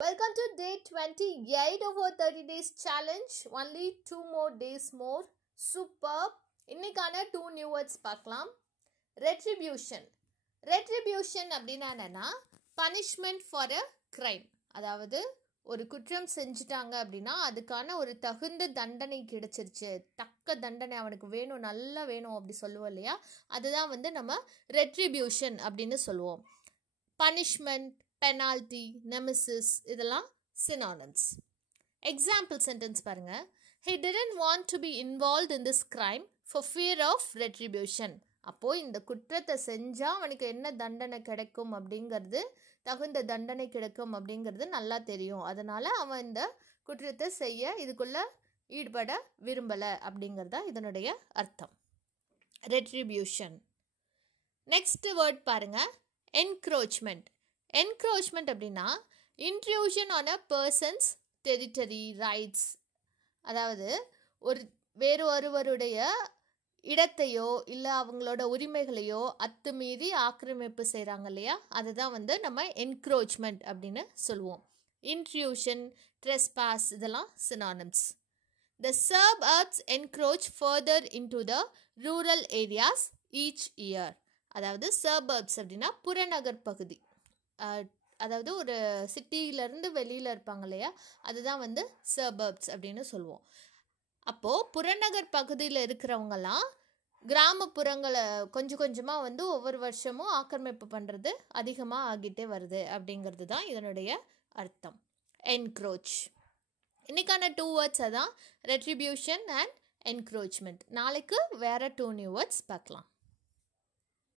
Welcome to day 28 of our 30 days challenge. Only 2 more days more. Superb. இன்னைக்கான 2 new words பார்க்கலாம். Retribution. Retribution அப்படின்னா என்னன்னா punishment for a crime. அதாவது ஒரு குற்றம் செஞ்சிட்டாங்க அப்படின்னா அதுக்கான ஒரு தகுந்த தண்டனை கிடைச்சிருச்சு, தக்க தண்டனை அவனுக்கு வேணும், நல்லா வேணும் அப்படி சொல்லுவோம் இல்லையா, அதுதான் வந்து நம்ம ரெட்ரிபியூஷன் அப்படின்னு சொல்லுவோம். பனிஷ்மெண்ட், பெனால்ட்டி, நெமிசிஸ் இதெல்லாம் சினானிம்ஸ். எக்ஸாம்பிள் சென்டென்ஸ் பாருங்க. He didn't want to be involved in this crime for fear of retribution. அப்போது இந்த குற்றத்தை செஞ்சால் அவனுக்கு என்ன தண்டனை கிடைக்கும் அப்படிங்கிறது, தகுந்த தண்டனை கிடைக்கும் அப்படிங்கிறது நல்லா தெரியும், அதனால் அவன் இந்த குற்றத்தை செய்ய இதுக்குள்ளே ஈடுபட விரும்பலை அப்படிங்கிறது தான் இதனுடைய அர்த்தம். ரெட்ரிபியூஷன். நெக்ஸ்ட் வேர்ட் பாருங்கள், என்க்ரோச்மெண்ட். என்க்ரோச்மெண்ட் அப்படின்னா intrusion on a person's territory rights. அதாவது வேறு ஒருவருடைய இடத்தையோ இல்லை அவங்களோட உரிமைகளையோ அத்துமீறி ஆக்கிரமிப்பு செய்கிறாங்க இல்லையா, அதுதான் வந்து நம்ம என்க்ரோச்மெண்ட் அப்படின்னு சொல்லுவோம். இன்ட்ரூஷன், ட்ரெஸ்பாஸ் இதெல்லாம் synonyms. The suburbs encroach further into the rural areas each year. அதாவது suburbs அப்படின்னா புறநகர் பகுதி, அதாவது ஒரு சிட்டியிலேருந்து வெளியில் இருப்பாங்க இல்லையா, அதுதான் வந்து suburbs அப்படின்னு சொல்லுவோம். அப்போது புறநகர் பகுதியில் இருக்கிறவங்கலாம் கிராமப்புறங்களை கொஞ்சம் கொஞ்சமாக வந்து ஒவ்வொரு வருஷமும் ஆக்கிரமிப்பு பண்ணுறது அதிகமாக ஆகிட்டே வருது அப்படிங்கிறது தான் இதனுடைய அர்த்தம். என்க்ரோச். இன்றைக்கான 2 வேர்ட்ஸ் அதான், ரெட்ரிபியூஷன் அண்ட் என்க்ரோச்மெண்ட். நாளைக்கு வேறு 2 நியூ வேர்ட்ஸ் பார்க்கலாம்.